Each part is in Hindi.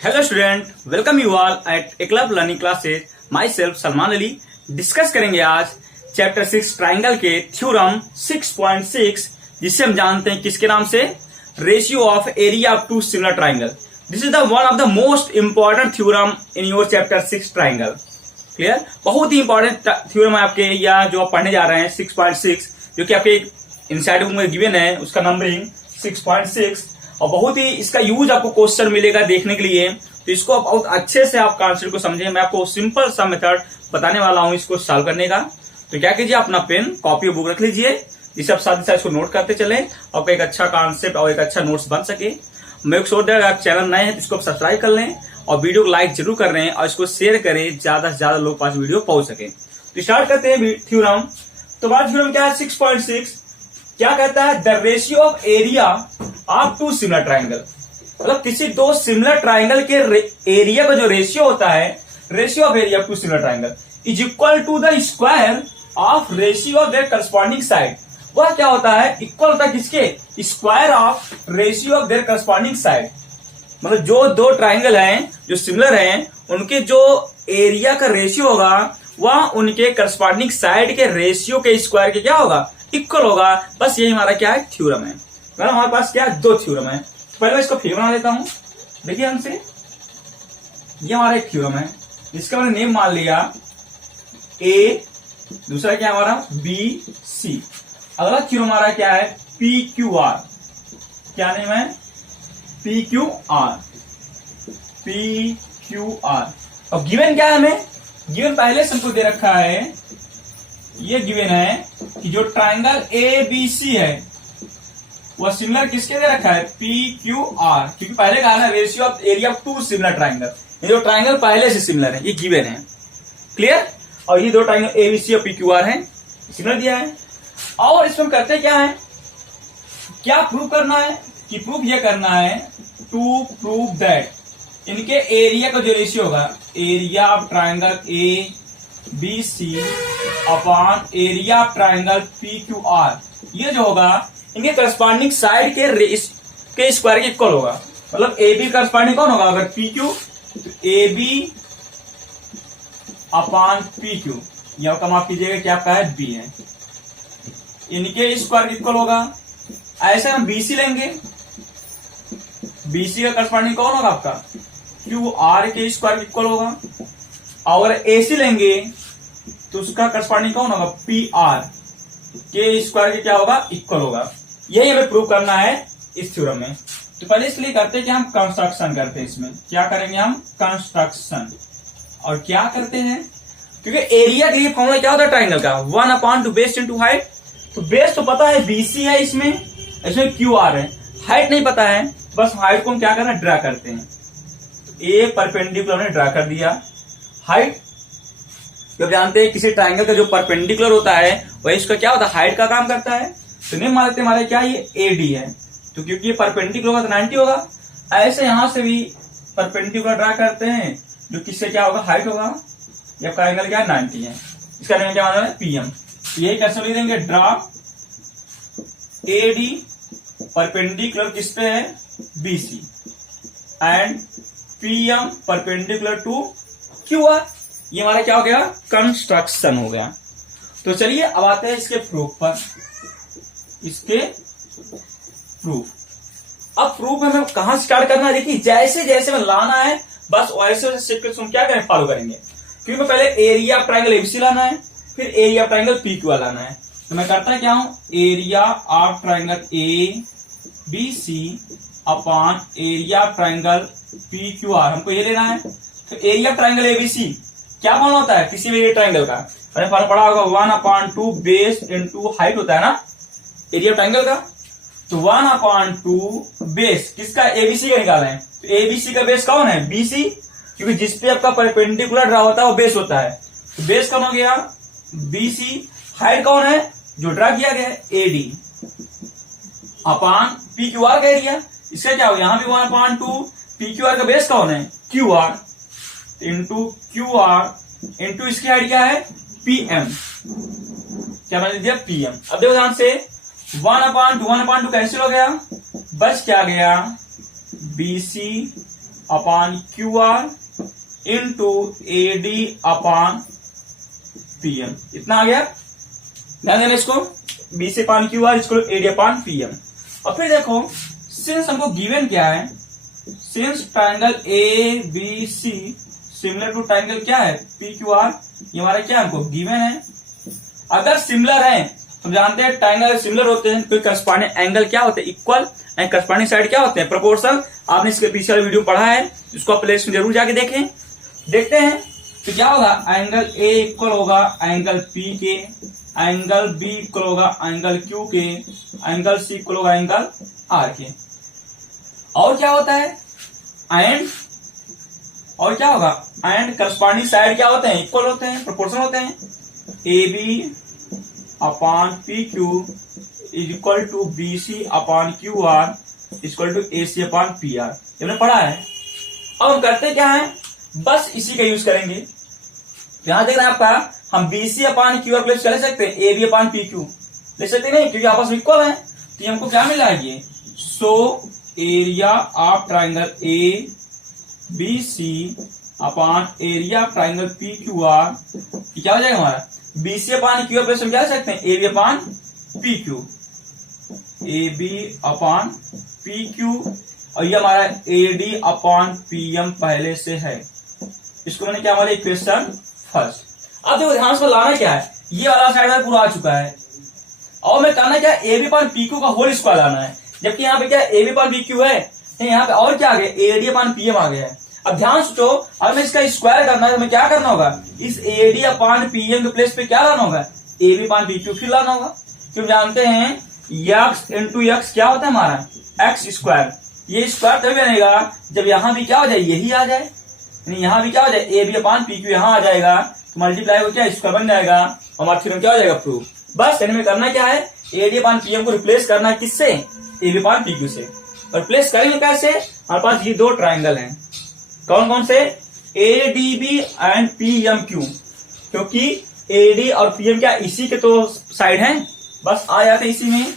Hello student, welcome you all at Eklavya learning classes. My self Salman Ali. Discuss करेंगे आज चैप्टर 6 ट्राइंगल के थ्योरम 6.6, जिसे हम जानते हैं किसके नाम से, ratio of area of two similar triangle. This is the one of the most important theorem in your chapter 6 triangle. Clear? बहुत ही इंपॉर्टेंट थ्योरम है आपके, या जो आप पढ़ने जा रहे हैं 6.6, जो कि आपके इनसाइड बुक में गिवन है, उसका नंबरिंग 6.6। और बहुत ही इसका यूज आपको क्वेश्चन मिलेगा देखने के लिए, तो इसको आप बहुत अच्छे से आप कॉन्सेप्ट को समझें। मैं आपको सिंपल सा मेथड बताने वाला हूं इसको सॉल्व करने का। तो क्या कीजिए, अपना पेन कॉपी और बुक रख लीजिए, जिससे आप साथ ही साथ इसको नोट करते चले, आपका एक अच्छा कॉन्सेप्ट और एक अच्छा नोट्स बन सके। मेक श्योर दैट आप चैनल नए हैं तो इसको आप सब्सक्राइब कर लें और वीडियो को लाइक जरूर कर रहे हैं और इसको शेयर करें, ज्यादा से ज्यादा लोग पास वीडियो पहुंच सके। तो स्टार्ट करते हैं थ्योरम। तो हमारा थ्योरम क्या है? 6.6 क्या कहता है? The ratio of area of two similar triangle. मतलब किसी दो सिमिलर ट्राइंगल के एरिया का जो रेशियो होता है, ratio of area of two similar triangle is equal to the square of ratio of their corresponding side. वह क्या होता है? इक्वल होता है किसके? Square of ratio of their corresponding side. मतलब जो दो ट्राइंगल हैं जो सिमिलर हैं, उनके जो एरिया का रेशियो होगा वह उनके करस्पॉन्डिंग साइड के रेशियो के स्क्वायर के क्या होगा? इक्वल होगा। बस यही हमारा क्या है? थ्योरम है। मतलब हमारे पास क्या है? दो थ्योरम है। पहले मैं इसको फिगर बना लेता हूं। देखिए हमसे, ये हमारा एक थ्योरम है जिसका मैंने नेम मान लिया ए, दूसरा क्या हमारा बी सी। अगला थ्योरम हमारा क्या है? P Q R. क्या नेम है? P Q are. P Q are. और गिवन क्या है हमें? गिवन पहले से हमको दे रखा है। ये गिवन है कि जो ट्राइंगल ए बी सी है वह सिमिलर किसके दे रखा है? P Q R. क्योंकि पहले कहा ना ratio of area of two similar triangle. ये जो ट्राइंगल पहले से सिमिलर है, ये गिवन है। क्लियर? और ये दो ट्राइंगल ए बी सी और पी क्यू आर है, सिमिलर दिया है। और इसमें हम करते क्या है? क्या प्रूव करना है? कि प्रूफ ये करना है टू प्रूव दैट इनके एरिया का जो रेशियो होगा, area of triangle A B C upon area of triangle P Q R, ये जो होगा इनके करस्पॉन्डिंग साइड के स्क्वायर के इक्वल होगा। मतलब ए बी करस्पॉन्डिंग कौन होगा? अगर पी क्यू तो A B upon P Q, यह का माफ कीजिएगा क्या आपका है? बी है। इनके स्क्वायर के इक्वल होगा। ऐसे हम बीसी लेंगे, बीसी का करस्पॉन्डिंग कौन होगा आपका? क्यू आर के स्क्वायर के इक्वल होगा। और एसी लेंगे तो उसका करस्पॉन्डिंग कौन होगा? पी आर के स्क्वायर के क्या होगा? इक्वल होगा। यही हमें प्रूव करना है इस थ्योरम में। तो पहले इसलिए करते हैं कि हम कंस्ट्रक्शन करते हैं। इसमें क्या करेंगे हम? कंस्ट्रक्शन। और क्या करते हैं? क्योंकि एरिया के लिए फॉर्मूला क्या होता है ट्राइंगल का? 1/2 बेस इंटू हाइट। तो बेस तो पता है बीसी है, इसमें क्यू आर है। हाइट नहीं पता है, बस हाइट को हम क्या करना? ड्रा करते हैं। ए परपेंडिकुलर हमने ड्रा कर दिया। हाइट जब जानते हैं किसी ट्राइंगल का जो परपेंडिकुलर होता है वही इसका क्या होता है? हाइट का काम करता है। तो नहीं मान लेते हमारे क्या? ये एडी है, तो क्योंकि ये परपेंडिकुलर होगा तो 90 होगा। ऐसे यहां से भी परपेंडिकुलर ड्रा करते हैं, जो किससे क्या होगा? हाइट होगा। जब का एंगल क्या है? 90 है। इसका नेम क्या माना है? पीएम। यही कैसे लिख देंगे? ड्रा एडी परपेंडिकुलर किस पे है? BC and PM perpendicular to Q R. ये हमारा क्या हो गया? कंस्ट्रक्शन हो गया। तो चलिए अब आते हैं इसके प्रूफ पर। इसके प्रूफ। अब प्रूफ में हमें कहां स्टार्ट करना है? देखिए, जैसे जैसे में लाना है बस वैसे वैसे सीक्वेंस हम क्या करें? फॉलो करेंगे। क्योंकि पहले एरिया ऑफ ट्राइंगल एबीसी लाना है, फिर area of triangle P Q R लाना है। तो मैं करता क्या हूं? Area of triangle A B C upon area of triangle P Q R, हमको ये लेना है। तो एरिया ऑफ ट्राइंगल एबीसी क्या मान होता है? किसी भी ट्राइंगल का मैंने पढ़ा होगा 1/2 बेस इंटू हाइट होता है ना एरिया ट्राइंगल का। तो 1/2 बेस किसका? एबीसी का निकाला है। तो एबीसी का बेस कौन है? बीसी। क्योंकि जिसपे आपका परपेंडिकुलर ड्रा होता है वो बेस होता है। तो बेस कौन हो गया? बीसी। हाइट कौन है? जो ड्रा किया गया है AD upon P Q R का एरिया। इसका क्या हो? यहां भी 1/2 पी क्यू आर का बेस कौन है? Q R into Q R into इसकी हाइट क्या है? पीएम। क्या मान लीजिए? पीएम। अब देखो ध्यान से, 1/2 कैंसिल हो गया, बच क्या गया? BC upon Q R into A D upon P M. इतना आ गया, ध्यान देना इसको, बी से अपॉन क्यू आर इसको A D upon P M. और फिर देखो सिंस हमको गिवन क्या है, since triangle A B C similar to triangle क्या है पी क्यू आर, ये हमारा क्या हमको गिवन है। अगर सिमिलर है तो जानते हैं ट्राइंगल सिमिलर होते हैं तो करस्पॉन्डिंग एंगल क्या होते हैं, इक्वल, एंड करस्पॉन्डिंग साइड क्या होते हैं, प्रोपोर्शनल। आपने इसके पीछे वाला वीडियो पढ़ा है, इसको आप प्लेलिस्ट में जरूर जाके देखें। देखते हैं तो क्या होगा, एंगल ए इक्वल होगा एंगल पी के, एंगल बी इक्वल होगा एंगल क्यू के, एंगल सी इक्वल होगा एंगल आर के। और क्या होता है, एंड और क्या होगा, एंड करस्पॉन्डिंग साइड क्या होते हैं, इक्वल होते हैं, प्रोपोर्शनल होते हैं। A B upon P Q is equal to B C upon Q R equal to A C upon P R, ये हमने पढ़ा है। अब हम करते क्या है, बस इसी का यूज करेंगे। यहां देख रहे हैं आपका, हम B C upon Q R place कर सकते हैं, A B upon P Q ले सकते नहीं, क्योंकि आपस में इक्वल है। तो हमको क्या मिला है, ये so area of triangle A B C upon area of triangle P Q R, क्या हो जाएगा हमारा, B C upon Q R place हम क्या कर सकते हैं, A B upon P Q, A B upon P Q, और ये हमारा A D upon P M पहले से है। इसको मैंने क्या बोला, इक्वेशन फर्स्ट। अब देखो ध्यान से लाना क्या है, ये वाला साइड में पूरा आ चुका है, और मैं करना क्या, A B upon P Q का होल स्क्वायर लाना है। जबकि यहाँ पे क्या A B upon P Q है, यहाँ पे और क्या आ गया, A D upon P M आ गया है। अब ध्यान सोचो, अगर मैं इसका स्क्वायर करना है तो मैं क्या करना होगा, इस A D upon P M के प्लेस पे क्या लाना होगा, A B upon P Q फिर लाना होगा। क्यों जानते हैं एक्स इंटू एक्स क्या होता है हमारा, एक्स स्क्वायर। ये स्क्वायर तभी बनेगा जब यहाँ भी क्या हो जाए, यही आ जाए, यानी यहाँ भी क्या हो जाए, A B upon P Q यहाँ आ जाएगा, तो मल्टीप्लाई हो क्या स्क्वायर बन जाएगा, हमारा थ्योरम क्या हो जाएगा, प्रूव। बस इनमें करना क्या है, A D upon P M को रिप्लेस करना है किससे, A B upon P Q से। और रिप्लेस करेंगे कैसे, हमारे पास ये दो ट्राइंगल हैं, कौन कौन से, A D B and P M Q, क्योंकि ए डी और पी एम क्या इसी के तो साइड हैं, बस आ जाते इसी में।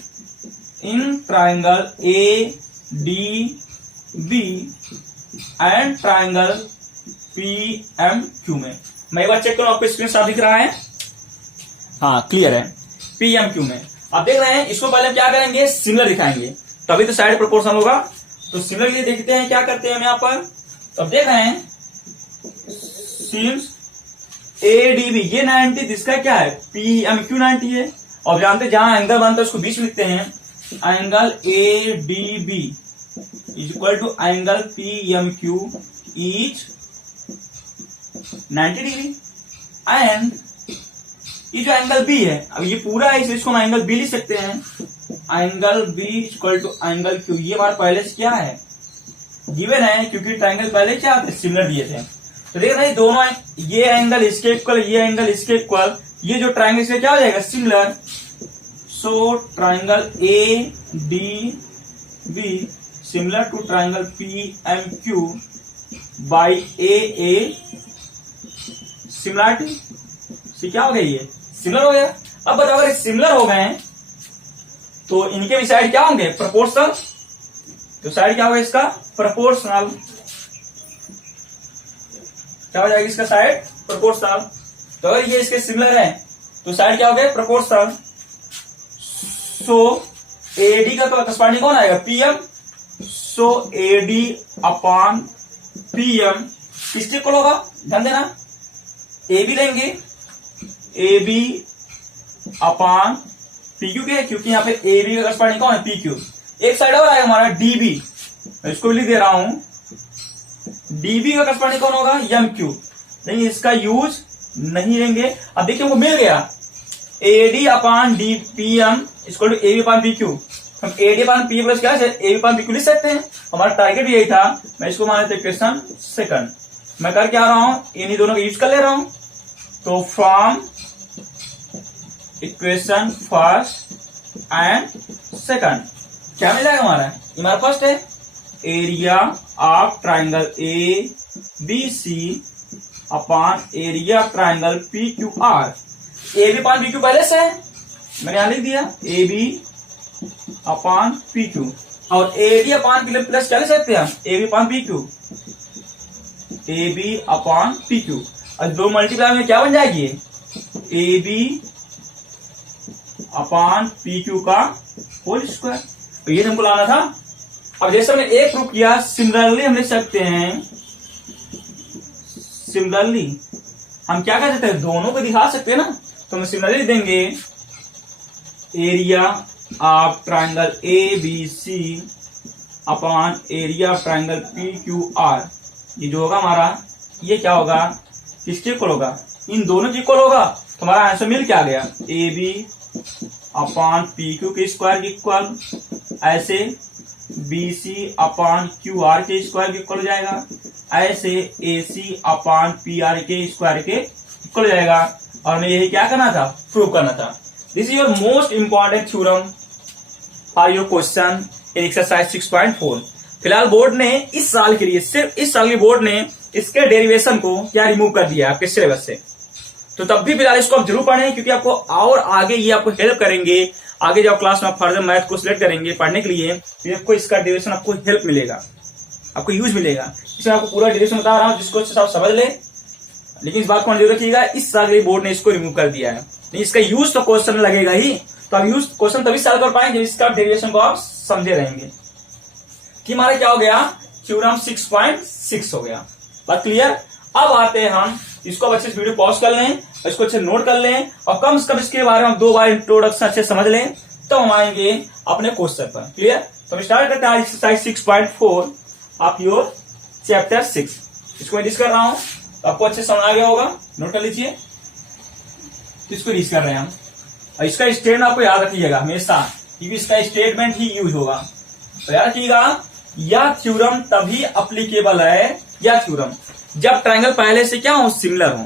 इन triangle A D B and triangle P M Q में, मैं एक बार चेक करूं आपको स्क्रीन साफ दिख रहा है, हाँ क्लियर है, पी एम क्यू में। आप देख रहे हैं, इसको पहले हम क्या करेंगे, सिमिलर दिखाएंगे, तभी तो साइड प्रोपोर्शनल होगा। तो सिमिलर के लिए देखते हैं क्या करते हैं हम यहाँ पर। तो अब देख रहे हैं, सिंस ए डी बी ये 90, जिसका क्या है पी एम क्यू 90 है, और जानते हैं जहां एंगल बनता है उसको बीच में लिखते हैं, angle A D B is equal to angle P M Q is 90 degree. And ये जो एंगल बी है, अब ये पूरा है इसलिए इसको हम एंगल बी लिख सकते हैं, angle B equal to angle Q, ये हमारे पहले से क्या है, गिवन है, क्योंकि ट्राइंगल पहले क्या थे, सिमिलर दिए थे। तो देख रहे हैं दोनों, ये एंगल इसके इक्वल, ये एंगल इसके इक्वल, ये जो ट्राइंगल इसके क्या हो जाएगा, similar. So triangle A D B similar to triangle P M Q by A similarity से क्या हो गया, ये सिमिलर हो गया। अब बताओ अगर सिमिलर हो गए तो इनके भी साइड क्या होंगे, प्रोपोर्शनल। तो साइड क्या होगा इसका, प्रोपोर्शनल, क्या हो जाएगा इसका साइड, प्रोपोर्शनल। तो अगर ये इसके सिमिलर है तो साइड क्या हो गया, प्रोपोर्शनल। सो एडी का करस्पॉन्डिंग कौन आएगा, PM. So AD upon PM किसके इक्वल होगा, ध्यान देना, ए बी लेंगे, A B upon P Q के, क्योंकि यहाँ पे ए बी का करस्पॉन्डिंग कौन है, पी क्यू। एक साइड और आएगा हमारा डी बी, इसको लिख दे रहा हूं, डीबी का करस्पॉन्डिंग कौन होगा, एम क्यू। नहीं इसका यूज नहीं लेंगे। अब देखिए हमको मिल गया AD upon D P M इसको to A B upon P Q. हम एडी अपॉन पी प्लस क्या है, A B upon P Q लिख सकते हैं, हमारा टारगेट भी यही था। मैं इसको मान लेते इक्वेशन सेकंड, मैं करके आ रहा हूं, इन्हीं दोनों का यूज कर ले रहा हूं। तो from equation first and second क्या मिल जाएगा हमारा, ये हमारा फर्स्ट है, area of triangle A B C upon area of triangle P Q R. A B upon P Q पहले से है, मैंने यहां लिख दिया A B upon P Q, और A D upon P plus क्या लिख सकते हैं हम, A B upon P Q. A B upon P Q, और दो मल्टीप्लाई में क्या बन जाएगी, A B upon P Q का होल स्क्वायर। तो ये हमको लाना था। अब जैसे हमने एक प्रूव किया, सिमिलरली हम लिख सकते हैं, सिमिलरली हम क्या कर सकते हैं, दोनों को दिखा सकते हैं ना। तो हम सिमिलरली देंगे area of triangle A B C upon area of triangle P Q R. ये जो होगा हमारा, ये क्या होगा, किसके इक्वल होगा, इन दोनों के इक्वल होगा। तो हमारा आंसर मिल क्या गया, A B upon P Q के स्क्वायर के इक्वल, ऐसे B C upon Q R के स्क्वायर के इक्वल हो जाएगा, ऐसे A C upon P R के स्क्वायर के इक्वल हो जाएगा। और हमें यही क्या करना था, प्रूव करना था। This is your most important theorem for your question in exercise 6.4। फिलहाल बोर्ड ने इस साल के लिए, सिर्फ इस साल के बोर्ड ने इसके डेरिवेशन को क्या रिमूव कर दिया है आपके सिलेबस से। तो तब भी फिलहाल इसको आप जरूर पढ़ें, क्योंकि आपको और आगे ये आपको हेल्प करेंगे। आगे जब क्लास में आप फर्दर मैथ को सिलेक्ट करेंगे पढ़ने के लिए, तो आपको इसका डेरिवेशन आपको हेल्प मिलेगा, आपको यूज मिलेगा। इसमें आपको पूरा डेरिवेशन बता रहा हूँ, जिसको अच्छे से आप समझ ले। लेकिन इस बात को जरूर रखिएगा, इस साल के बोर्ड ने इसको रिमूव कर दिया है, नहीं इसका यूज तो क्वेश्चन में लगेगा ही। तो आप यूज क्वेश्चन तभी सॉल्व कर पाएंगे जब इसका डेरिवेशन को आप समझे रहेंगे। कि हमारा क्या हो गया, थ्योरम 6.6 हो गया। बात क्लियर। अब आते हैं हम इसको, अब अच्छे से वीडियो पॉज कर लें, इसको अच्छे नोट कर लें, और कम से कम इसके बारे में हम 2 बार इंट्रोडक्शन अच्छे समझ लें, तो हम आएंगे अपने क्वेश्चन पर। क्लियर। तो हम स्टार्ट करते हैं एक्सरसाइज 6.4 ऑफ योर चैप्टर 6। इसको मैं डिस्क कर रहा हूं, तो आपको अच्छे समझ आ गया होगा, नोट कर लीजिए। तो इसको डिस्क कर रहे हैं हम, और इसका स्टेटमेंट आपको याद रखिएगा हमेशा, क्योंकि इसका स्टेटमेंट ही यूज होगा। तो याद रखिएगा, यह थ्योरम तभी अप्लीकेबल है, यह थ्योरम जब ट्रायंगल पहले से क्या हो, सिमिलर हो।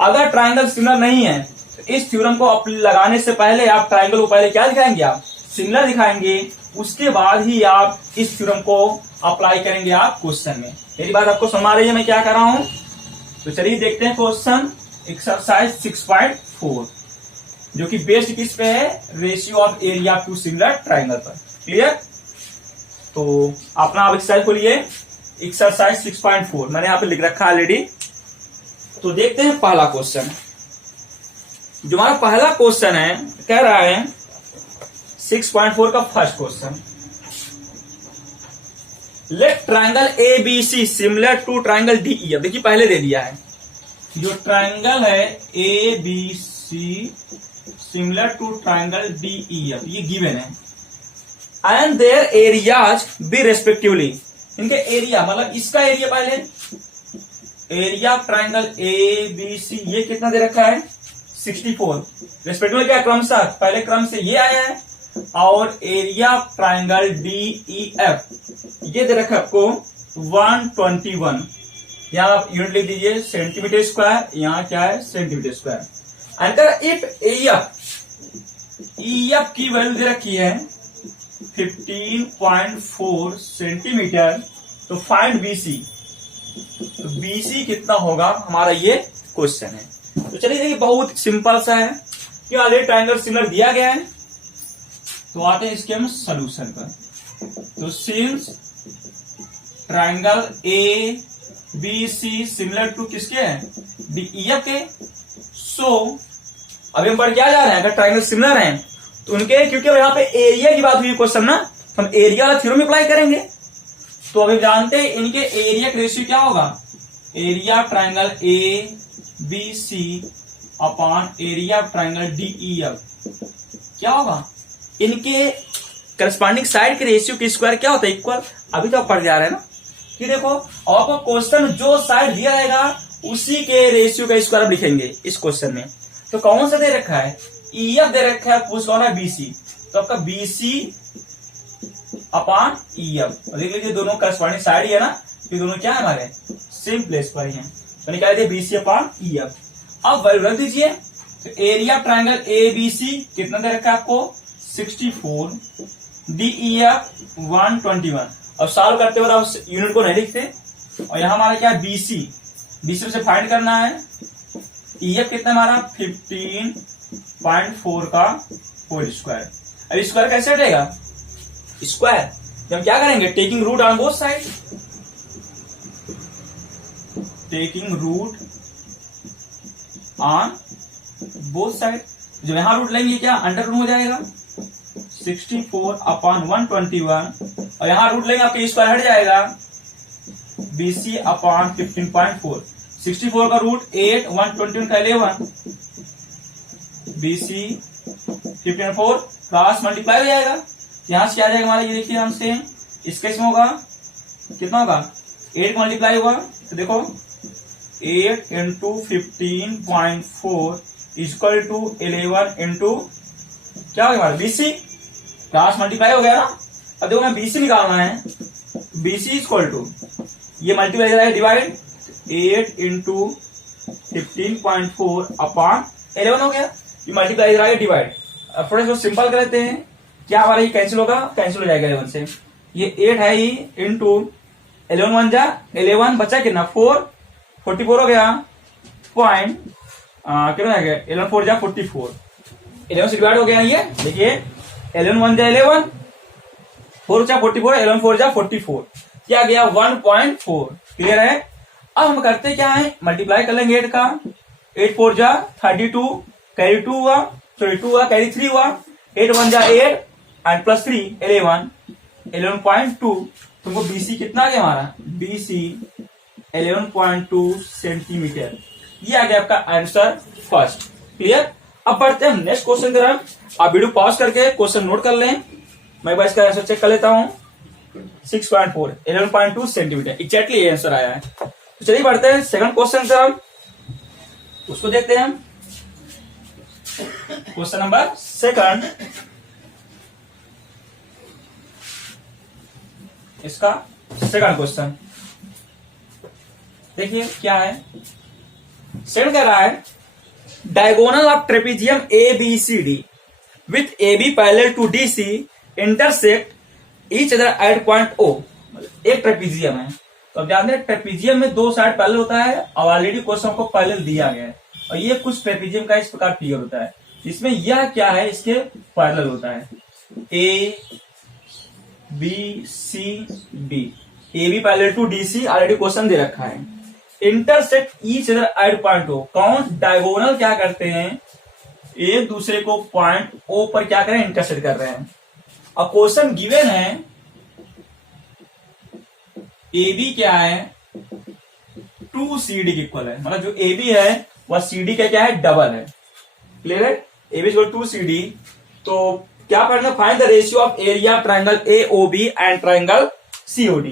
अगर ट्रायंगल सिमिलर नहीं है, तो इस थ्योरम को लगाने से पहले आप ट्रायंगल को पहले क्या दिखाएंगे, आप सिमिलर दिखाएंगे, उसके बाद ही आप इस थ्योरम को अप्लाई करेंगे आप क्वेश्चन में। मेरी बात आपको समझ आ रही है मैं क्या कर रहा हूं। तो चलिए देखते हैं क्वेश्चन एक्सरसाइज 6.4, जो कि बेस्ड किस पे है, ratio of area two similar triangle पर। क्लियर। तो अपना आप एक्सरसाइज खोलिए, एक्सरसाइज 6.4 मैंने यहाँ पे लिख रखा है ऑलरेडी। तो देखते हैं पहला क्वेश्चन। जो हमारा पहला क्वेश्चन है, कह रहा है 6.4 का first question, let triangle A B C similar to triangle D E. देखिए पहले दे दिया है, जो ट्रायंगल है A B C similar to triangle D E F, ये गिवन है। And their areas be respectively, इनके एरिया मतलब इसका एरिया, पहले area triangle A B C ये कितना दे रखा है, 64। रेस्पेक्टिवली क्या क्रमशः, पहले क्रम से ये आया है, और area triangle D E F ये दे रखा है आपको 121। यहाँ आप यूनिट लिख दीजिए सेंटीमीटर स्क्वायर, यहाँ क्या है centimetre square. And if E F की वैल्यू दे रखी है 15.4 सेंटीमीटर, तो फाइंड बीसी। तो बीसी कितना होगा, हमारा ये क्वेश्चन है। तो चलिए देखिए बहुत सिंपल सा है, कि ऑलरेडी ट्रायंगल सिमिलर दिया गया है। तो आते हैं इसके हम सोल्यूशन पर। तो since triangle A B C similar to किसके है, डी ई एफ के, सो अभी हम पर क्या जा रहे हैं, अगर ट्रायंगल सिमिलर हैं तो उनके, क्योंकि यहाँ पे एरिया की बात हुई क्वेश्चन ना, हम एरिया वाला थ्योरम अप्लाई करेंगे। तो अभी जानते हैं इनके एरिया का रेशियो क्या होगा, area triangle A B C upon area triangle D E F क्या होगा, इनके करस्पॉन्डिंग साइड के रेशियो की स्क्वायर क्या होता है, इक्वल। अभी तो आप पढ़ जा रहे हैं ना, कि देखो आपको क्वेश्चन जो साइड दिया जाएगा उसी के रेशियो का स्क्वायर लिखेंगे इस क्वेश्चन में। तो कौन सा दे रखा है, ई एफ दे रखा है, पूछ कौन है बीसी, तो आपका बीसी अपॉन ई एफ। देख लीजिए दोनों करस्पॉन्डिंग साइड ही है ना, ये दोनों क्या है हमारे सेम प्लेस पर ही है, तो निकाल दिए बीसी अपॉन ई एफ। अब वैल्यू रख दीजिए। तो area triangle A B C कितना दे रखा है आपको 64, डी ई एफ 121। अब सॉल्व करते हुए आप यूनिट को नहीं लिखते, और यहां हमारा क्या है बीसी, बीसी से फाइंड करना है, ई एफ कितना हमारा 15.4 का होल स्क्वायर। अब स्क्वायर कैसे हटेगा, स्क्वायर जब हम क्या करेंगे, taking root on both side. Taking root on both side. जब यहां रूट लेंगे क्या अंडर रूट हो जाएगा 64/121 और यहां रूट लेंगे आपके स्क्वायर हट जाएगा BC/15.4। 64 का रूट 8, 121 का 11, BC 15.4 क्रॉस मल्टीप्लाई हो जाएगा। यहां से क्या आ जाएगा हमारा, ये देखिए हमसे इस केस में होगा कितना होगा 8 मल्टीप्लाई होगा तो देखो 8 इंटू 15.4 इक्वल टू 11 इंटू क्या होगा हमारा BC क्रॉस मल्टीप्लाई हो गया ना। अब देखो मैं BC निकालना है, BC इक्वल टू ये मल्टीप्लाई हो जाएगा डिवाइड 8 इंटू 15.4 अपॉन 11 हो गया, ये मल्टीप्लाई हो डिवाइड। अब थोड़ा सा सिंपल कर लेते हैं, क्या हमारा ये कैंसिल होगा, कैंसिल हो जाएगा 11 से। ये 8 है ही इंटू 11 1 जा 11 बचा कितना 4 44 हो गया पॉइंट कितना हो गया 11 4 जा 44 11 से डिवाइड हो गया। ये देखिए 11 1 जा 11 4 जा 44 11 4 जा 44 क्या गया 1.4। क्लियर है। अब हम करते क्या है मल्टीप्लाई कर लेंगे 8 का 8 4 जा 32 कैरी 2 हुआ सॉरी 2 हुआ कैरी 3 हुआ 8 1 जा 8 एंड प्लस 3 11 11.2। तुमको BC कितना आ गया हमारा BC 11.2 सेंटीमीटर। ये आ गया आपका आंसर फर्स्ट। क्लियर। अब बढ़ते हैं नेक्स्ट क्वेश्चन की तरफ। आप वीडियो पॉज करके क्वेश्चन नोट कर लें, मैं बस इसका आंसर चेक कर लेता हूं। 6.4 11.2 सेंटीमीटर एग्जैक्टली ये आंसर आया है। तो चलिए बढ़ते हैं सेकंड क्वेश्चन की तरफ, उसको देखते हैं हम। क्वेश्चन नंबर सेकंड, इसका सेकंड क्वेश्चन देखिए क्या है। सेकंड कह रहा है diagonal of trapezium ABCD with AB parallel to DC intersect each other at point O। एक ट्रेपेजियम है तो अब जानते हैं ट्रेपेजियम में दो साइड पैरेलल होता है और ऑलरेडी क्वेश्चन को पैरेलल दिया गया है और ये कुछ ट्रेपेजियम का इस प्रकार फिगर होता है। इसमें यह क्या है इसके पैरेलल होता है ABCD AB parallel to DC already question दे रखा है। Intersect each other at point O कौन डायगोनल क्या करते हैं एक दूसरे को पॉइंट O पर क्या करें इंटरसेक्ट कर रहे हैं। अब क्वेश्चन गिवन है AB क्या है 2CD के इक्वल है, मतलब जो AB है वह CD का क्या है डबल है। क्लियर है। AB इक्वल 2CD तो क्या पढ़ना find the ratio of area triangle AOB and triangle COD।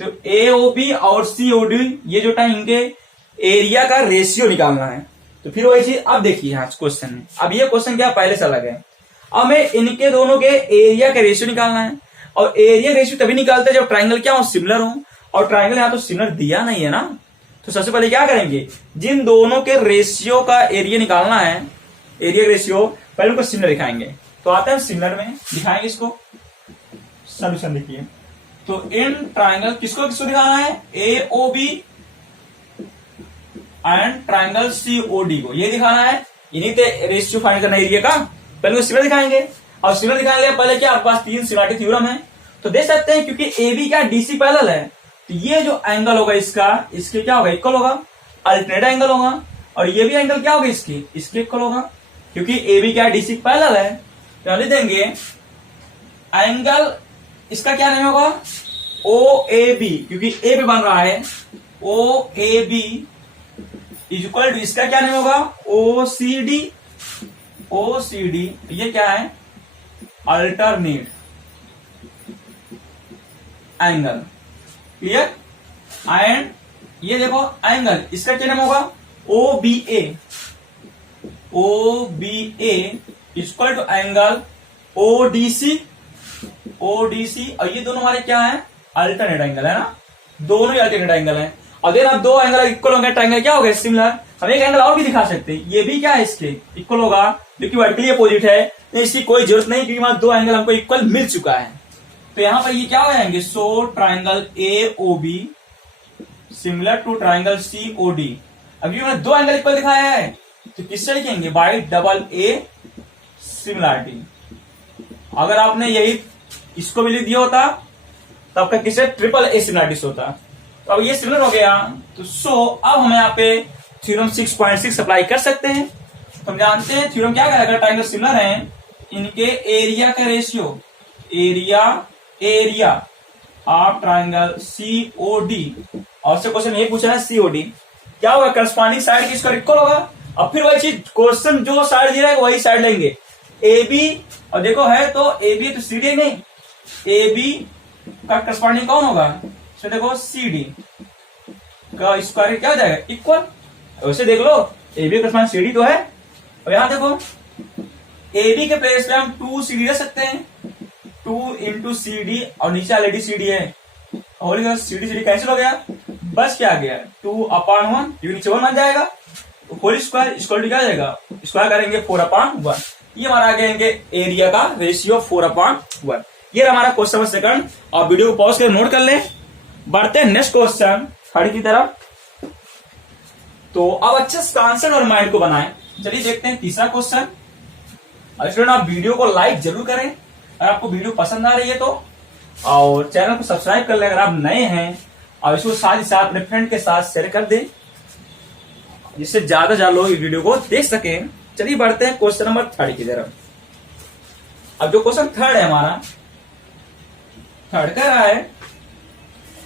तो AOB और COD ये जो टाइम इनके एरिया का रेशियो निकालना है। तो फिर वही चीज अब देखिए यहाँ क्वेश्चन में, अब ये क्वेश्चन क्या पहले से अलग है। अब हमें इनके दोनों के एरिया का रेशियो निकालना है और एरिया रेशियो तभी निकालते हैं जब ट्राइंगल क्या हो सिमिलर हो और ट्राइंगल यहाँ तो सिमिलर दिया नहीं है ना। तो सबसे पहले क्या करेंगे जिन दोनों के रेशियो का एरिया निकालना है एरिया रेशियो पहले उनको सिमिलर दिखाएंगे। तो आते हैं सिमिलर में दिखाएंगे इसको। सोल्यूशन देखिए तो इन ट्राइंगल किसको किसको दिखाना है AOB एंड ट्राइंगल COD को ये दिखाना है। इन्हीं पे रेशियो फाइंड करना एरिया का, पहले वो सिमिलर दिखाएंगे और सिमिलर दिखाने के लिए पहले क्या आपके पास 3 सिमिलरिटी थ्योरम है। तो देख सकते हैं क्योंकि AB क्या DC पैरेलल है तो ये जो एंगल होगा इसका इसके क्या होगा इक्वल होगा, अल्टरनेट एंगल होगा और ये भी एंगल क्या होगा इसके इक्वल होगा क्योंकि AB क्या DC पैरेलल है। तो लिख देंगे एंगल इसका क्या नाम होगा OAB क्योंकि A पे बन रहा है OAB इक्वल टू इसका क्या नाम होगा OCD ये क्या है अल्टरनेट एंगल। क्लियर। एंड ये देखो एंगल इसका क्या नाम होगा OBA equal to angle ODC और ये दोनों हमारे क्या है अल्टरनेट एंगल है ना, दोनों ही अल्टरनेट एंगल है। अगर आप दो एंगल इक्वल होंगे ट्राइंगल क्या होगा सिमिलर। हम एक एंगल और भी दिखा सकते हैं ये भी क्या है इसके इक्वल होगा क्योंकि वर्टिकली अपोजिट है तो इसकी कोई जरूरत नहीं क्योंकि वहां दो एंगल हमको इक्वल मिल चुका है। तो यहां पर ये क्या हो जाएंगे so triangle AOB similar to triangle COD। अभी मैंने दो एंगल इक्वल दिखाया है तो किससे लिखेंगे बाई डबल A सिमिलरिटी। अगर आपने यही इसको भी लिख दिया होता तो आपका किससे ट्रिपल A सिमिलरिटी होता। तो अब ये सिमिलर हो गया, तो सो अब हम यहाँ पे थ्योरम 6.6 अप्लाई कर सकते हैं। तो हम जानते हैं थ्योरम क्या करेगा, अगर ट्राइंगल सिमिलर है इनके एरिया का ratio, area of triangle COD, और से क्वेश्चन ये पूछा है COD क्या होगा, करस्पॉन्डिंग साइड किसका इक्वल होगा। अब फिर वही चीज, क्वेश्चन जो साइड दिया है वही साइड लेंगे, AB, और देखो है तो AB तो CD नहीं, AB का करस्पॉन्डिंग कौन होगा, इसमें देखो CD का स्क्वायर क्या हो जाएगा, इक्वल। वैसे देख लो AB का करस्पॉन्डिंग CD तो है, और यहां देखो AB के प्लेस पे हम 2CD रख सकते हैं, 2 इंटू CD, और नीचे ऑलरेडी CD है, होल CD कैंसिल हो गया, बस क्या आ गया 2/1, ये नीचे 1 बन जाएगा, होल स्क्वायर इक्वल टू क्या आ जाएगा, स्क्वायर करेंगे 4/1। ये हमारा आ गया इनके एरिया का रेशियो 4/1। ये हमारा क्वेश्चन नंबर सेकंड, और वीडियो को पॉज कर नोट कर लें। बढ़ते हैं नेक्स्ट क्वेश्चन थर्ड की तरफ। तो अब अच्छे से आंसर और माइंड को बनाएं। चलिए देखते हैं तीसरा क्वेश्चन। स्टूडेंट आप वीडियो को लाइक जरूर करें अगर आपको वीडियो पसंद आ रही है तो, और चैनल को सब्सक्राइब कर लें अगर आप नए हैं, और इसको साथ ही साथ अपने फ्रेंड के साथ शेयर कर दें जिससे ज्यादा ज्यादा लोग इस वीडियो को देख सकें। चलिए बढ़ते हैं क्वेश्चन नंबर थर्ड की तरफ। अब जो क्वेश्चन थर्ड है हमारा, थर्ड कह रहा है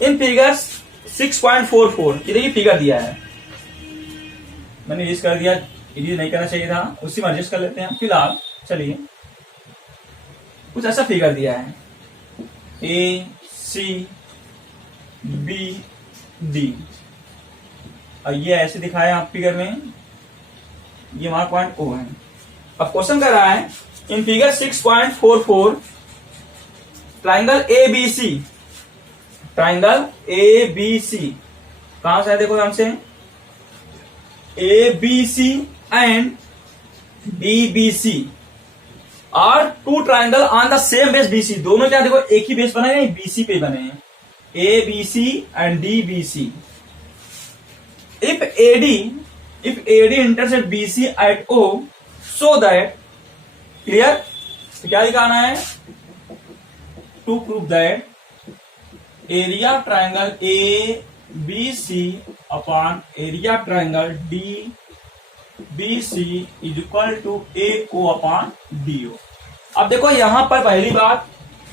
इन फिगर्स 6.44, ये देखिए फिगर दिया है, मैंने यूज कर दिया, ये नहीं करना चाहिए था, उसी में एडजस्ट कर लेते हैं फिलहाल। चलिए कुछ ऐसा फिगर दिया है ACBD, और ये ऐसे दिखाया आप फिगर में, ये हमारा पॉइंट O है। अब क्वेश्चन कर रहा है in figure 6.44 triangle ABC, triangle ABC कहां से है देखो हमसे, ABC एंड DBC और two triangle on the same base BC, दोनों क्या देखो एक ही बेस बने हैं, BC पे बने हैं, ABC and DBC। If AD intersect BC at O, so that, clear, तो क्या दिखाना है, to prove that area triangle ABC upon area triangle DBC is equal to AO upon DO। अब देखो यहां पर पहली बात,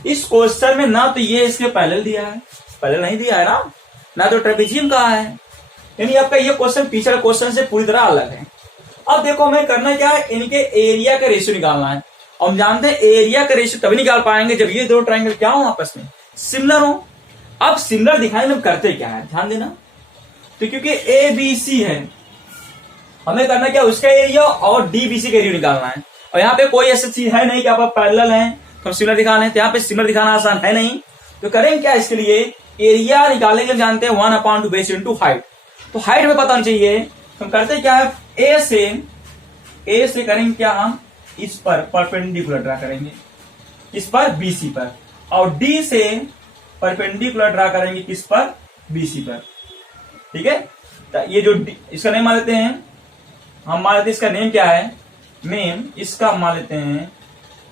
इस क्वेश्चन में ना तो ये इसके पैरेलल दिया है, पैरेलल नहीं दिया है ना तो ट्रेपेजियम कहा है, यानी आपका ये क्वेश्चन पिछले क्वेश्चन से पूरी तरह अलग है। अब देखो हमें करना क्या है, इनके एरिया का रेशियो निकालना है, और हम जानते हैं एरिया का रेशियो तभी निकाल पाएंगे जब ये दो ट्राइंगल क्या हो आपस में सिमिलर हो। अब सिमिलर दिखाने में करते क्या है, ध्यान देना, तो क्योंकि ABC है हमें करना क्या, उसका एरिया और DBC का एरिया निकालना है, और यहाँ पे कोई ऐसा चीज है नहीं कि आप पैरेलल हैं तो हम सिमिलर दिखाना है, तो यहाँ पे सिमिलर दिखाना आसान है नहीं, तो करेंगे क्या, इसके लिए एरिया निकालेंगे, जानते हैं 1/2 बेस इंटू हाइट, तो हाइट में पता नहीं चाहिए, तो हम करते क्या है, ए से करेंगे क्या, हम इस पर परपेंडिकुलर ड्रा करेंगे, इस पर BC पर, और D से परपेंडिकुलर ड्रा करेंगे किस पर, BC पर, ठीक है। तो ये जो इसका नेम मान लेते हैं, हम मान लेते हैं इसका नेम क्या है, नेम इसका मान लेते हैं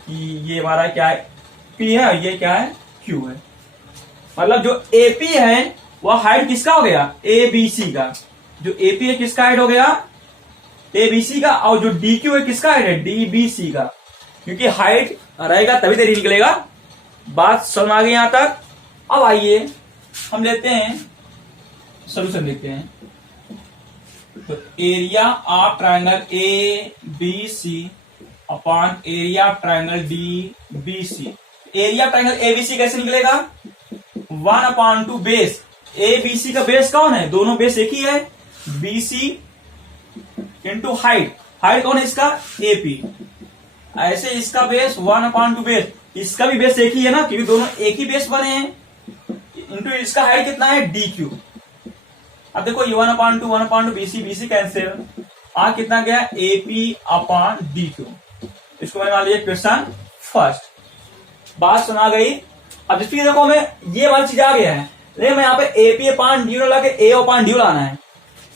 कि ये हमारा क्या है, P है, और ये क्या है, Q है, मतलब जो AP है वह हाइट किसका हो गया, ABC का, जो AP है किसका हाइट हो गया, ABC का, और जो DQ है किसका हाइट है, DBC का, क्योंकि हाइट रहेगा तभी तरी निकलेगा। बात समझ आ गई यहां तक। अब आइए हम लेते हैं सोल्यूशन, देखते हैं। तो area of triangle ABC upon area of triangle DBC, area of triangle ABC कैसे निकलेगा, 1/2 बेस, ABC का बेस कौन है, दोनों बेस एक ही है, BC इंटू हाइट, हाइट कौन है इसका, AP, ऐसे इसका बेस 1/2 बेस, इसका भी बेस एक ही है ना, क्योंकि दोनों एक ही बेस बने हैं, इंटू इसका हाइट कितना है, DQ। अब देखो ये 1/2 BC कैंसिल, आ कितना गया, AP अपॉन DQ, इसको मैंने मान लिया क्वेश्चन फर्स्ट। बात सुना गई। अब इसकी देखो हमें ये वाली चीज आ गया है, लेकिन मैं यहाँ पे AP अपॉन DO लगा के AO अपॉन DO लाना है,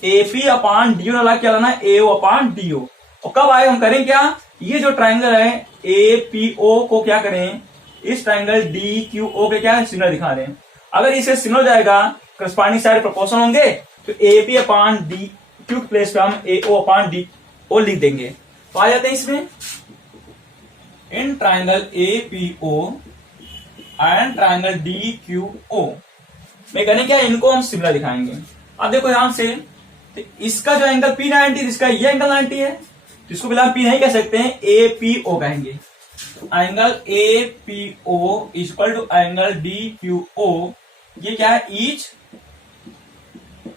AP अपॉन DO लगा क्या लाना है, AO अपॉन DO। और कब आए हम करें क्या, ये जो ट्राइंगल है APO को क्या करें, इस ट्राइंगल DQO के क्या सिमिलर दिखा दें, अगर इसे सिमिलर जाएगा करस्पॉन्डिंग साइड प्रोपोर्शनल होंगे तो AP अपॉन डी क्यू की प्लेस पे हम AO अपॉन डी ओ लिख देंगे। तो आ जाते हैं इसमें in triangle APO and triangle DQO में करने क्या, इनको हम सिमिलर दिखाएंगे। अब देखो ध्यान से, तो इसका जो एंगल P90, इसका ये एंगल 90 है, तो इसको बिल्कुल P नहीं कह सकते हैं, APO कहेंगे। Angle APO equal to angle DQO, ये क्या है, ईच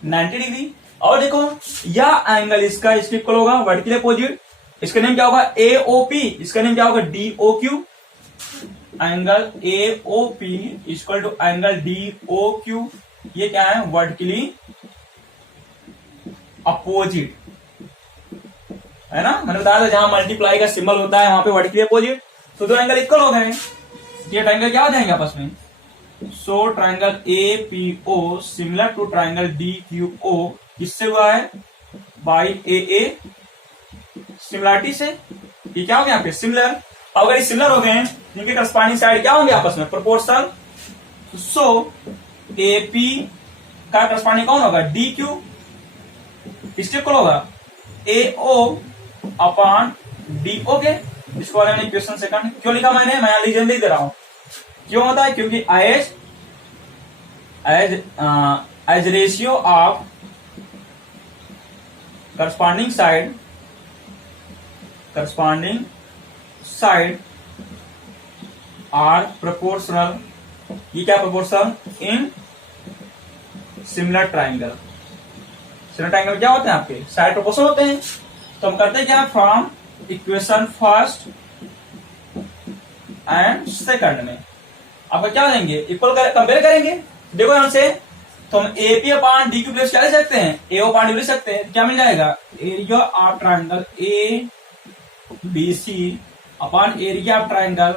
90 डिग्री। और देखो यह एंगल इसका इसके इक्वल होगा वर्टिकल अपोजिट, इसका नेम क्या होगा AOP, इसका नेम क्या होगा DOQ। Angle AOP equal to angle DOQ, ये क्या है, वर्टिकली अपोजिट है ना। मैंने बताया था जहां मल्टीप्लाई का सिंबल होता है वहां पे वर्टिकली अपोजिट, तो दो एंगल इक्वल हो गए, ये ट्राइंगल क्या हो जाएंगे आपस में। So triangle APO similar to triangle DQO किससे हुआ है, बाई AA सिमिलरिटी से। ये क्या हो गया यहाँ पे, सिमिलर। अगर ये सिमिलर हो गए इनके करस्पॉन्डिंग साइड क्या होंगे आपस में, प्रोपोर्शनल। सो AP का करस्पॉन्डिंग कौन होगा, DQ, किसके इक्वल होगा, AO अपॉन DO के। इसको वाले ने क्वेश्चन सेकंड क्यों लिखा मैंने, मैं रीजन दे रहा हूं क्यों होता है, क्योंकि as ratio of corresponding side are proportional, ये क्या proportional in similar triangle. Similar triangle क्या होते हैं आपके, साइड प्रोपोर्शनल होते हैं। तो हम करते हैं क्या, from equation first and second में आपका क्या लेंगे, इक्वल कंपेयर करेंगे। देखो यहां से तो हम AP अपॉन DQ प्लेस क्या ले सकते हैं, AO अपॉन D ले सकते हैं, क्या मिल जाएगा, area of triangle ABC upon area of triangle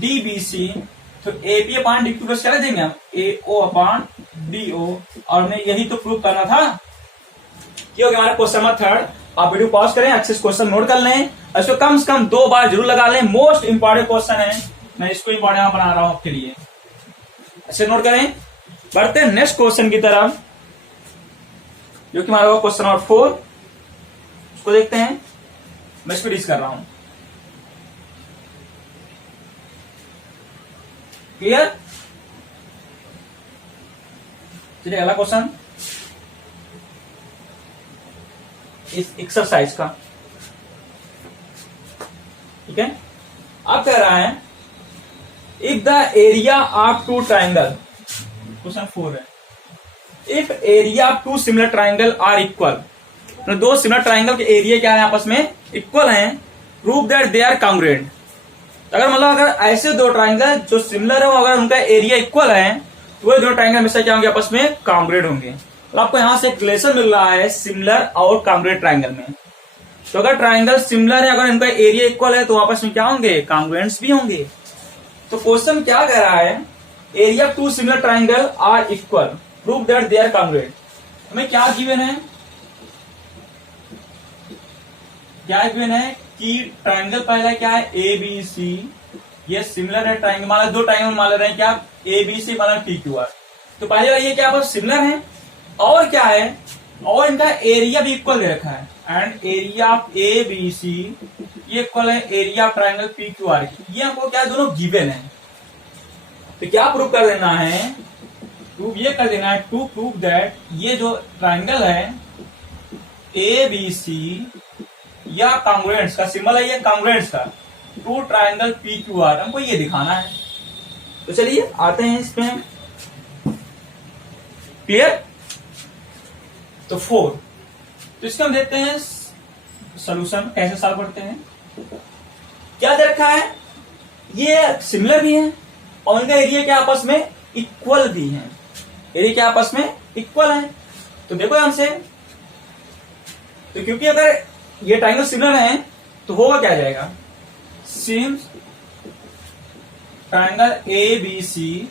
DBC। तो AP अपॉन DQ प्लेस क्या ले देंगे हम, AO अपॉन DO। और हमें यही तो प्रूव करना था, क्योंकि हमारा क्वेश्चन नंबर 3। आप वीडियो पॉज करें, अच्छे से क्वेश्चन नोट कर लें, इसको कम से कम 2 बार जरूर लगा लें, मोस्ट इंपॉर्टेंट क्वेश्चन है, मैं इसको इंपॉर्टेंट बना रहा हूं आपके लिए, अच्छे नोट करें। बढ़ते हैं नेक्स्ट क्वेश्चन की तरफ, जो कि हमारा क्वेश्चन नंबर 4, उसको देखते हैं। मैं इसको डिस्कस कर रहा हूं, क्लियर। चलिए अगला क्वेश्चन इस एक्सरसाइज का, ठीक है। अब कह रहा है if the area of two triangle, question 4 है, if area of two similar triangle are equal, तो दो सिमिलर ट्राइंगल के एरिया क्या है, आपस में इक्वल हैं, prove that they are congruent. अगर मतलब अगर ऐसे दो ट्राइंगल जो सिमिलर है अगर उनका एरिया इक्वल है तो वो दो ट्राइंगल हमेशा क्या होंगे, आपस में कांग्रुएंट होंगे। तो आपको यहां से एक रिलेशन मिल रहा है सिमिलर और कांग्रुएंट ट्राइंगल में। तो अगर ट्राइंगल सिमिलर है, अगर इनका एरिया इक्वल है, तो आपस में क्या होंगे, कांग्रुएंट्स भी होंगे। तो क्वेश्चन क्या कह रहा है, area of two similar triangle are equal, prove that they are congruent. हमें क्या गिवन है, क्या गिवन है कि ट्राइंगल पहला क्या है, ABC, ये सिमिलर है ट्राइंगल, मान दो ट्राइंगल मान ले रहे हैं क्या, ABC मान PQR। तो पहले वाला ये क्या बस सिमिलर है, और क्या है, और इनका एरिया भी इक्वल दे रखा है, एंड एरिया ऑफ ABC ये इक्वल है एरिया ऑफ ट्राइंगल PQR की। ये हमको क्या दोनों गिवन है, तो क्या प्रूव कर देना है, प्रूव ये कर देना है, टू प्रूव दैट ये जो ट्राइंगल है ABC या कांग्रुएंट्स का सिंबल है, ये कांग्रुएंट्स का टू ट्राइंगल PQR, हमको ये दिखाना है। तो चलिए आते हैं इसमें, क्लियर। तो 4, तो इसका हम देखते हैं सॉल्यूशन कैसे सॉल्व करते हैं। क्या दे रखा है, ये सिमिलर भी है और इनका एरिया क्या आपस में इक्वल भी है, एरिया क्या आपस में इक्वल है। तो देखो यहां से, तो क्योंकि अगर ये ट्राइंगल सिमिलर है तो होगा क्या जाएगा, since triangle ABC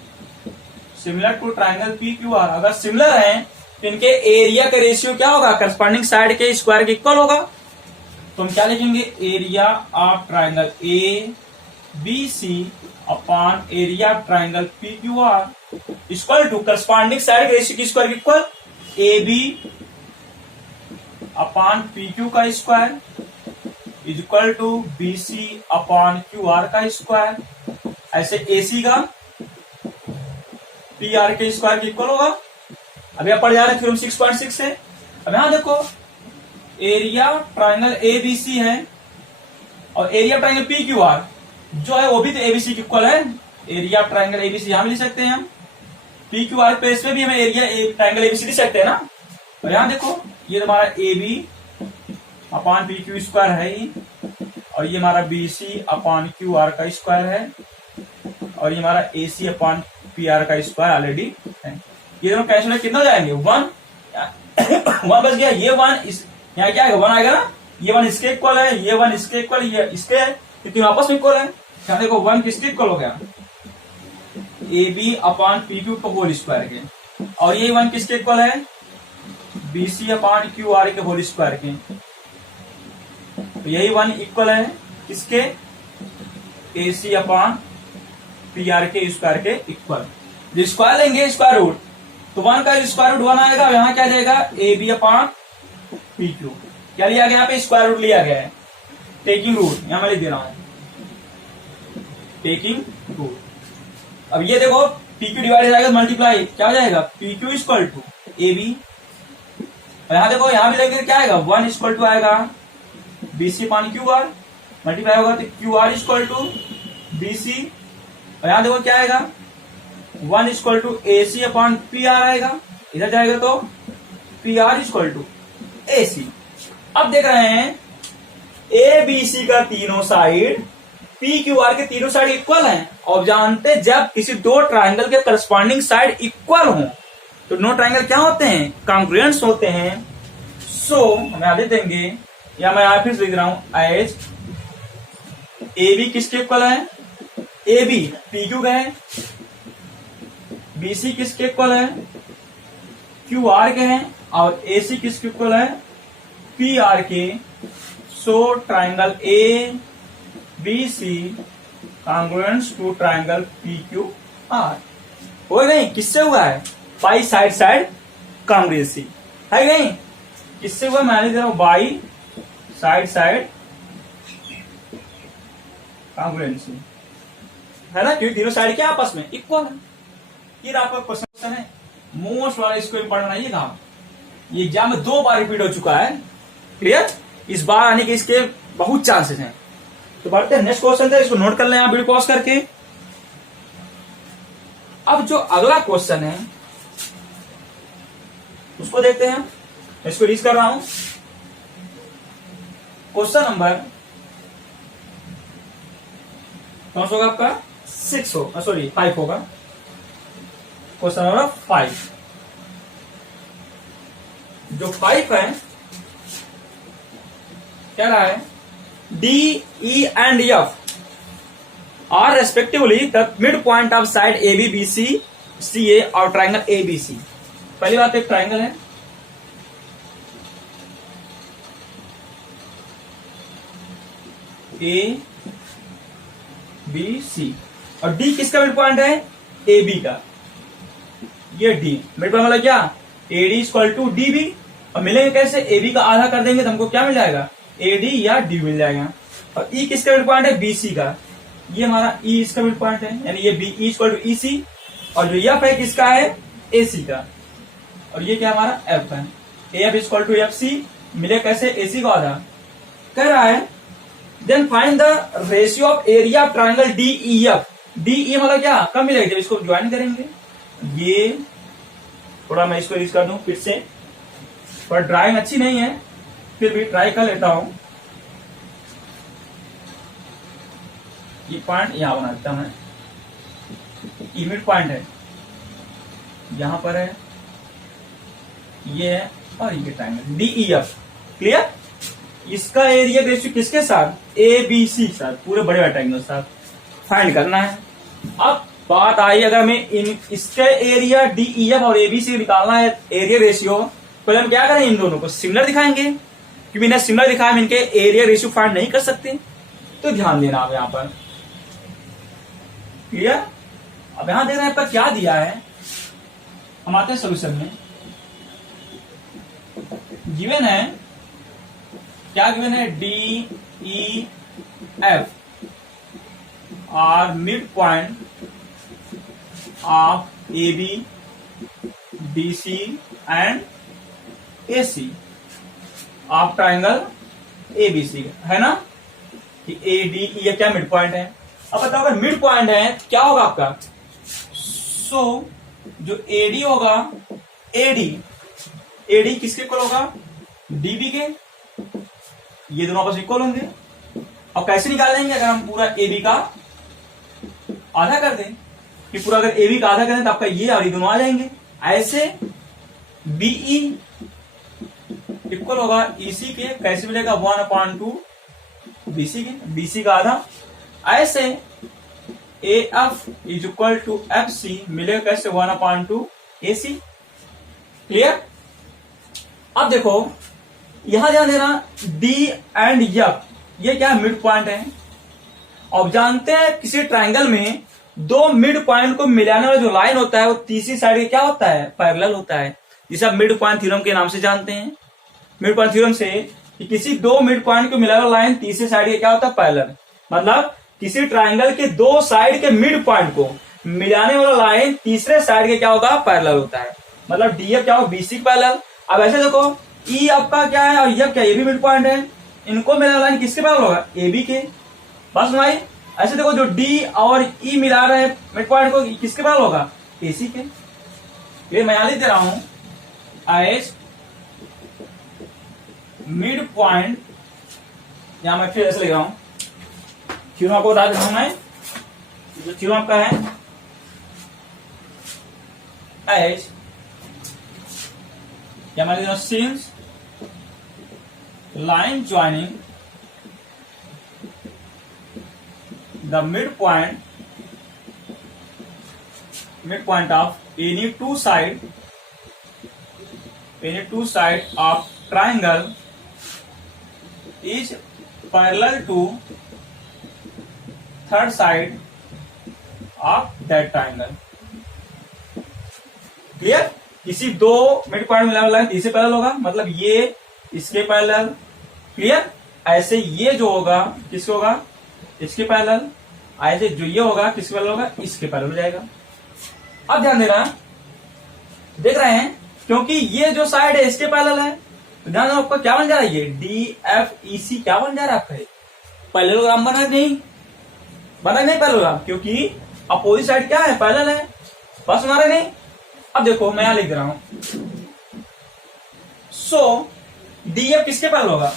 similar to triangle PQR। अगर सिमिलर है तो इनके एरिया का रेशियो क्या होगा, करस्पॉन्डिंग साइड के स्क्वायर के इक्वल होगा। तो हम क्या लिखेंगे, area of triangle ABC upon area triangle P Q R equal to corresponding side ratio की square equal A B upon P Q का square is equal to B C upon Q R का स्क्वायर। ऐसे ए सी का पी आर के स्क्वायर के इक्वल होगा। अभी आप पढ़ जा रहे हैं थ्योरम 6.6 से। अब यहां देखो area triangle A B C है और area triangle P Q R जो है वो भी तो एबीसी के इक्वल है। एरिया ट्राइंगल एबीसी यहां भी लिख सकते हैं हम, पी क्यू आर पे इसमें भी हमें एरिया ट्राइंगल एबीसी लिख सकते हैं ना। और यहां देखो ये हमारा A B upon P Q square है ही, और ये हमारा B C upon Q R का स्क्वायर है, और ये हमारा A C upon P R का स्क्वायर ऑलरेडी है। ये दोनों कैंसिल में कितना हो जाएंगे 1 1 बच गया। ये 1 इस यहाँ क्या आएगा 1 आएगा ना, ये 1 इसके इक्वल है, ये 1 इसके इक्वल, ये इसके है, तीनों आपस में इक्वल है। यहाँ देखो 1 किसके इक्वल हो गया A B upon P Q का होल स्क्वायर के, और ये 1 किसके इक्वल है B C upon Q R के होल स्क्वायर के। तो यही 1 इक्वल है किसके A C upon P R के स्क्वायर के इक्वल। जो स्क्वायर लेंगे स्क्वायर रूट, तो 1 का स्क्वायर रूट 1 आएगा, यहाँ क्या जाएगा A B upon P Q. क्या लिया गया यहाँ पे स्क्वायर रूट लिया गया है, टेकिंग रूट यहां मैं लिख दे रहा हूं टेकिंग रूट। अब ये देखो पी क्यू डिवाइड जाएगा मल्टीप्लाई, क्या हो जाएगा P Q equal to A B. और यहां देखो यहां भी लेंगे क्या आएगा 1 इक्वल टू आएगा B C upon Q R, multiply होगा तो Q R equal to B C. और यहां देखो क्या आएगा 1 equal to A C upon P R आएगा, इधर जाएगा तो P R equal to A C. अब देख रहे हैं ए बी सी का तीनों साइड पी क्यू आर के तीनों साइड इक्वल हैं, और जानते जब किसी दो ट्राइंगल के करस्पॉन्डिंग साइड इक्वल हों तो दो ट्राइंगल क्या होते हैं कॉन्ग्रुएंट्स होते हैं। सो हमें आगे देंगे, या मैं यहाँ फिर लिख रहा हूं एज ए बी किसके इक्वल है ए बी पी क्यू का है, बी सी किसके इक्वल है क्यू आर के हैं, और ए सी किसके इक्वल है पी आर के। So triangle A B C congruents to triangle P Q R. हो नहीं किससे हुआ है बाई साइड साइड कॉन्ग्रुएंसी है नहीं, किससे हुआ मैं लिख दे रहा हूं बाई साइड साइड कॉन्ग्रुएंसी है ना, क्योंकि तीनों साइड क्या आपस में इक्वल है। ये आपका क्वेश्चन है मोस्ट वाला, इसको पढ़ना ये कहा, ये एग्जाम में 2 बार रिपीट हो चुका है। क्लियर, इस बार आने के इसके बहुत चांसेस हैं। तो बढ़ते हैं नेक्स्ट क्वेश्चन था, इसको नोट कर लें आप वीडियो पॉज करके। अब जो अगला क्वेश्चन है उसको देखते हैं, इसको रीड कर रहा हूं। क्वेश्चन नंबर कौन सा होगा आपका 6 होगा, सॉरी 5 होगा। क्वेश्चन नंबर 5, जो 5 है क्या रहा है D E and F R respectively the mid point of side A B B C C A और ट्राइंगल ए बी सी। पहली बात एक ट्राइंगल है, ए बी सी, और डी किसका मिड पॉइंट है ए बी का, ये डी मिड पॉइंट मतलब क्या A D equal to D B. और मिलेंगे कैसे ए बी का आधा कर देंगे तो हमको क्या मिल जाएगा ए डी या डी मिल जाएगा। और ई किसका मिड पॉइंट है बी सी का, ये हमारा ई इसका मिड पॉइंट है, यानी ये बी ई इक्वल टू ई सी। और जो एफ है किसका है ए सी का, और ये क्या हमारा एफ है A F equal to F C. मिले कैसे ए सी का आधा, कह रहा है then find the ratio of area triangle D E F. D E मतलब क्या कब मिलेगा जब इसको ज्वाइन करेंगे। ये थोड़ा मैं इसको रीड कर दूं फिर से, पर ड्राइंग अच्छी नहीं है फिर भी ट्राई कर लेता हूं। ये पॉइंट यहां बना देता हूं मैं, ई मिड पॉइंट है यहां पर है, ये है और ये triangle D E F. Clear, इसका एरिया रेशियो किसके साथ ए बी सी साथ, पूरे बड़े बड़े ट्राइंगल साथ फाइंड करना है। अब बात आई अगर हमें इन इसके एरिया डी ई एफ और ए बी सी निकालना है एरिया रेशियो, तो हम क्या करें इन दोनों को सिमिलर दिखाएंगे, क्योंकि इन्हें सिमिलर दिखाया हम इनके एरिया रेशियो फाइंड नहीं कर सकते। तो ध्यान देना आप यहां पर क्लियर। अब यहां देख रहे हैं आपका क्या दिया है, हम आते हैं सोल्यूशन में। गिवन है क्या, गिवन है D E F are mid point of A B B C and A C of triangle A B C, है ना कि ए डी ई ये क्या मिड पॉइंट है। अब बताओ अगर मिड पॉइंट है क्या होगा आपका, सो जो एडी होगा, एडी किसके इक्वल होगा, डीबी के, ये दोनों आपस इक्वल होंगे। अब कैसे निकालेंगे, अगर हम पूरा एबी का आधा कर दें, कि पूरा अगर एबी का आधा करें तो आपका ये और ये दोनों आ जाएंगे। ऐसे बीई इक्वल होगा ईसी के, कैसे मिलेगा 1/2 बीसी के, बीसी का आधा। ऐसे A F is equal to F C मिलेगा कैसे 1/2 ए सी। क्लियर। अब देखो यहां ध्यान देना, डी एंड एफ ये क्या मिड पॉइंट है। अब जानते हैं किसी ट्राइंगल में दो मिड पॉइंट को मिलाने वाला जो लाइन होता है वो तीसरी साइड के क्या होता है, पैरेलल होता है, जिसे आप मिड पॉइंट थ्योरम के नाम से जानते हैं। मिड पॉइंट थ्योरम से कि किसी दो मिड पॉइंट को मिलाने वाला लाइन तीसरी साइड के क्या होता है, पैरेलल। मतलब किसी ट्राइंगल के दो साइड के मिड पॉइंट को मिलाने वाला लाइन तीसरे साइड के क्या होगा, पैरेलल होता है। मतलब डीएफ क्या होगा, बीसी पैरेलल। अब ऐसे देखो ई आपका क्या है और एफ क्या, ये भी मिड पॉइंट है, इनको मिलाने वाला लाइन किसके पैरेलल होगा, ए बी के। बस भाई ऐसे देखो जो डी और ई मिला रहे हैं मिड पॉइंट को, किसके पैरेलल होगा, एसी के। ये मैं यहां लिख दे रहा हूं एज मिड पॉइंट, यहां मैं फिर ऐसे लिख रहा हूं, थ्योरम आपको बता देता हूं मैं, जो थ्योरम आपका है एज क्या मैं लिख रहा हूं, since line joining the midpoint of any two side of triangle is parallel to third side of that triangle। Clear. किसी दो मिड पॉइंट मिलाने वाला तीसरे पैरेलल होगा, मतलब ये इसके पैरेलल। क्लियर। ऐसे ये जो होगा किसके होगा, इसके पैरेलल। ऐसे जो ये होगा किसके पैरेलल होगा, इसके पैरेलल हो जाएगा। अब ध्यान देना, देख रहे हैं क्योंकि ये जो साइड है इसके पैरेलल है, तो ध्यान देना आपका क्या बन जा रहा है, ये डी एफ ई सी क्या बन जा रहा है आपका, पैरेललोग्राम बना नहीं, बना नहीं पैरेललोग्राम, क्योंकि अपोजिट साइड क्या है, पैरेलल है। बस बना रहे नहीं। अब देखो मैं यहां लिख रहा हूं, सो डी एफ किसके पैरेलल होगा,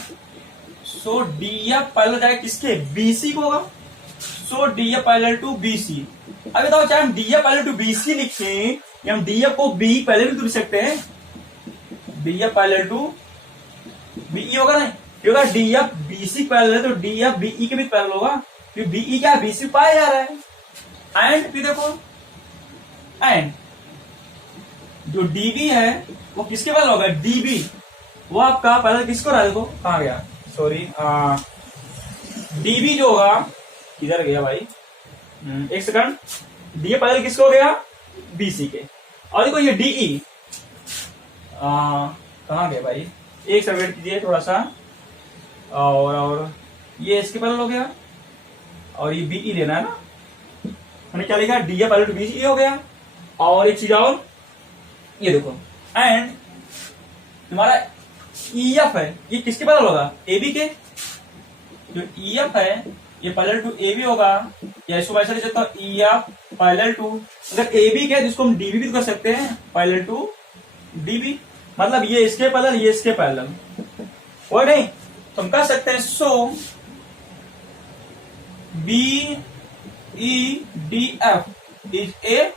सो डी एफ पैरेलल जाएगा किसके, बीसी को होगा। So D F parallel to BC. अब बताओ चाहे हम D F parallel to BC लिखें या हम डी एफ को बी पैरेलल टू लिख सकते हैं, D F parallel to BE होगा नहीं, क्योंकि डी एफ बीसी पैरेलल है तो डी एफ बीई के भी पैरेलल होगा, क्योंकि बीई क्या बीसी पाया जा रहा है। एंड फिर देखो एंड जो डीबी है वो किसके पैरेलल होगा, डीबी वो आपका पैरेलल किसको रहा है, देखो कहां गया, सॉरी डीबी जो होगा किधर गया भाई, एक सेकंड, डी पैरेलल किसको हो गया, बीसी के। और देखो ये डीई कहां गया भाई, एक सेकंड वेट कीजिए थोड़ा सा, और ये इसके पैरेलल हो गया और ये बीई लेना है ना, मैंने क्या लिखा, डी पैरेलल टू बीसी हो गया। और एक चीज और ये देखो, एंड तुम्हारा ईएफ है ये किसके पैरेलल होगा, एबी के। जो ईएफ है ये पैरेलल टू एबी होगा, या इसको ऐसा लिख सकता हूं ईएफ पैरेलल टू, अगर एबी के जिसको हम डीबी भी कर सकते हैं, पैरेलल टू डीबी, मतलब ये इसके पैरेलल ये इसके पैरेलल, वो नहीं तो हम कह सकते हैं so B E D F is a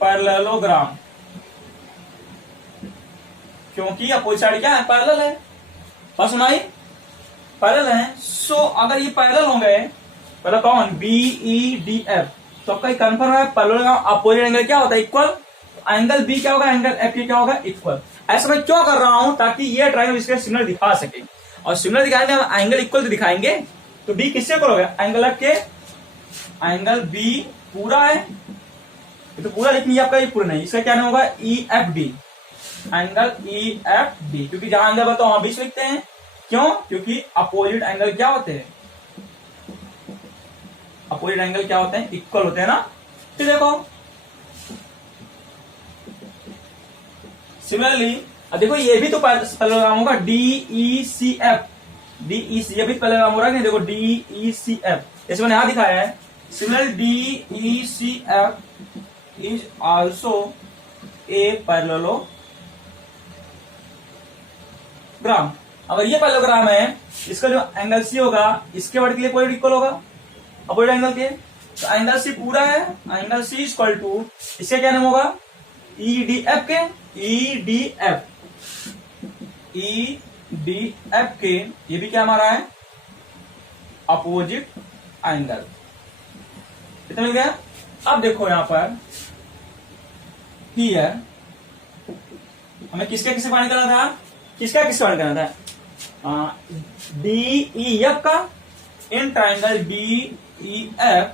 parallelogram, क्योंकि अपोजिट साइड क्या है, पैरेलल है। बस सुनाई पैरेलल है। सो अगर ये पैरेलल हो गए, पहले कौन, बी ई डी एफ, तो आपका कंफर्म है पैरेललोग्राम अपोजिट एंगल क्या होता है, इक्वल। एंगल बी क्या होगा, एंगल एफ क्या होगा, इक्वल। ऐसा मैं क्यों कर रहा हूं, ताकि ये ट्रायंगल इसके सिग्नल दिखा सके, और सिग्नल दिखाने में एंगल इक्वल तो दिखाएंगे, तो बी किससे इक्वल हो गया, एंगल एफ के, एंगल बी पूरा है, ये तो पूरा लिखनी है आपका, ये पूरा नहीं, इसका क्या नाम होगा, ई F D, angle E F D, क्योंकि जहां एंगल बताओ वहां बीच लिखते हैं, क्यों, क्योंकि अपोजिट एंगल क्या होते हैं, अपोजिट एंगल क्या होते हैं, इक्वल होते हैं ना। फिर देखो सिमिलरली, अब देखो ये भी तो पहले नाम होगा D E C F, D E C F भी पहले नाम हो रहा है, देखो डी ई सी एफ, जैसे मैंने यहां दिखाया है। Similar D E C F is also a parallelogram. अगर ये पैरेललोग्राम है, इसका जो एंगल सी होगा इसके वर्टिकल इक्वल इक्वल होगा अपोजिट एंगल के, तो एंगल सी पूरा है, एंगल सी इक्वल टू, इसका क्या नाम होगा, ई डी एफ के, ई डी एफ, ई डी एफ के, ये भी क्या हमारा है, अपोजिट एंगल। कितना मिल गया। अब देखो यहां पर हियर हमें किसका किससे फाइंड करना था, किसका किससे फाइंड करना था, डी ई एफ का in triangle D E F,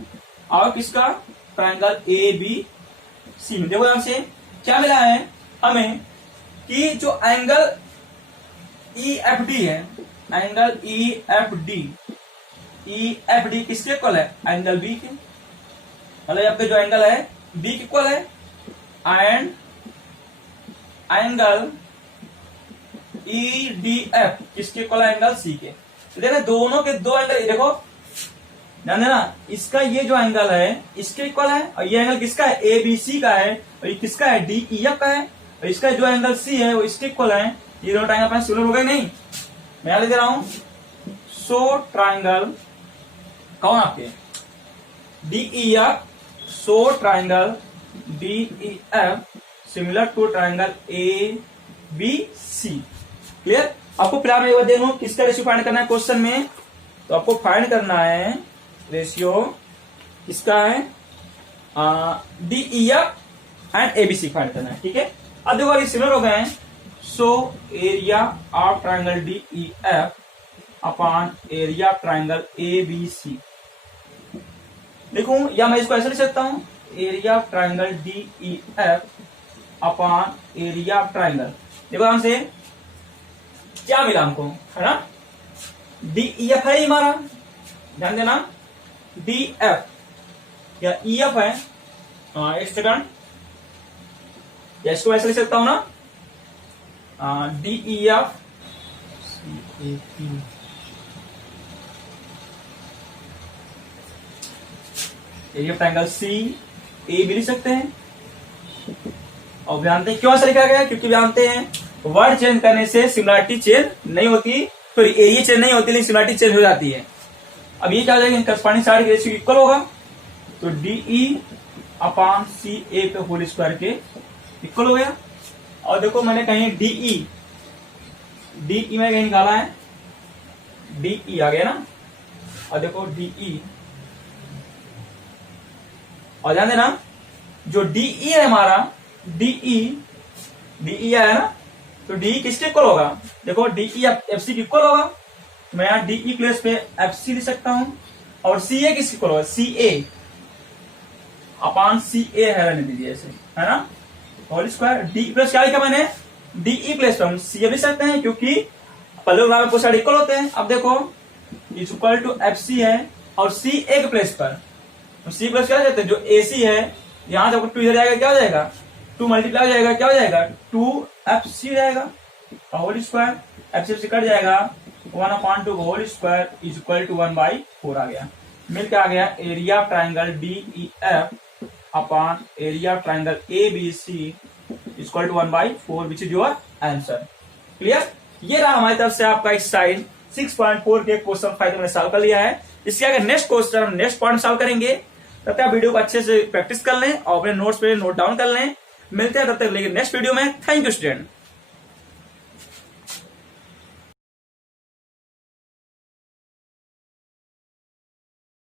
और किसका, ट्राइंगल ए बी सी में। देखो यहां से क्या मिला है हमें, कि जो एंगल ई एफ डी है, एंगल ई एफ डी किसके इक्वल है, एंगल बी के, मतलब आपका जो एंगल है बी के इक्वल है, and angle E D F किसके इक्वल है, एंगल सी के। तो देखो दोनों के दो एंगल, देखो ध्यान देना, इसका ये जो एंगल है इसके इक्वल है, और ये एंगल किसका है, ए बी सी का है, और ये किसका है, डी ई एफ का है, और इसका जो एंगल सी है वो इसके इक्वल है। ये दोनों ट्राइंगल अपने सिमिलर हो गए नहीं, मैं यहां लिख दे रहा हूं, सो ट्राइंगल कौन आपके D E F, so triangle D E F similar to triangle A B C. Clear. आपको फिलहाल मैं देखूं किसका रेशियो फाइंड करना है क्वेश्चन में, तो आपको फाइंड करना है रेशियो किसका है, D E F and A B C find करना है, ठीक है। अब देखो ये सिमिलर हो गए हैं, so area of triangle D E F upon area triangle A B C लिखूं, या मैं इसको ऐसे लिख सकता हूं, area triangle D E F upon area triangle. देखो यहां से क्या मिला हमको, है ना, डी ई एफ है हमारा, ध्यान देना, डी एफ या ई एफ है, एक सेकंड, या इसको ऐसे लिख सकता हूं ना, D E F area triangle C A भी लिख सकते हैं। और जानते हैं क्यों ऐसा लिखा गया, क्योंकि जानते हैं वर्ड चेंज करने से सिमिलरिटी चेंज नहीं होती, तो एरिया चेंज नहीं होती लेकिन सिमिलरिटी चेंज हो जाती है। अब ये क्या हो जाएगा, करस्पॉन्डिंग साइड के रेशियो इक्वल होगा, तो डीई अपॉन सी ए पे होल स्क्वायर के इक्वल हो गया। और देखो मैंने कहीं डीई में कहीं निकाला है, डीई आ गया ना, और देखो डीई, और ध्यान देना जो डीई है हमारा, डीई है ना, तो डीई किसके इक्वल होगा, देखो डीई एफ सी के इक्वल होगा, मैं यहाँ डीई प्लेस पे एफ सी लिख सकता हूं, और सी ए किसके इक्वल होगा, सी ए अपॉन सी ए है, रहने दीजिए ऐसे, है ना, होल स्क्वायर। डी प्लस क्या लिखा मैंने, डीई प्लस पे हम सी ए लिख सकते हैं, क्योंकि पैरेललोग्राम में साइड इक्वल होते हैं। अब देखो is equal to F C है, और सी ए के प्लेस पर सी प्लस क्या कहते हैं, जो ए सी है, यहां जब 2 इधर जाएगा क्या हो जाएगा, 2 मल्टीप्लाई हो जाएगा, क्या हो जाएगा, 2 एफ सी रहेगा, whole square, F C cut जाएगा, 1/2 whole square is equal to 1/4 आ गया, मिलकर आ गया area triangle D E F upon area triangle A B C equal to 1/4 which is your answer. Clear. ये रहा हमारी तरफ से आपका एक्सरसाइज 6.4 के क्वेश्चन 5 मैंने सॉल्व कर लिया है। इसके आगे नेक्स्ट क्वेश्चन हम नेक्स्ट पॉइंट सॉल्व करेंगे, तब तक वीडियो को अच्छे से प्रैक्टिस कर लें और अपने नोट्स पे नोट डाउन कर लें। मिलते हैं तब तक लेकिन नेक्स्ट वीडियो में। Thank you student.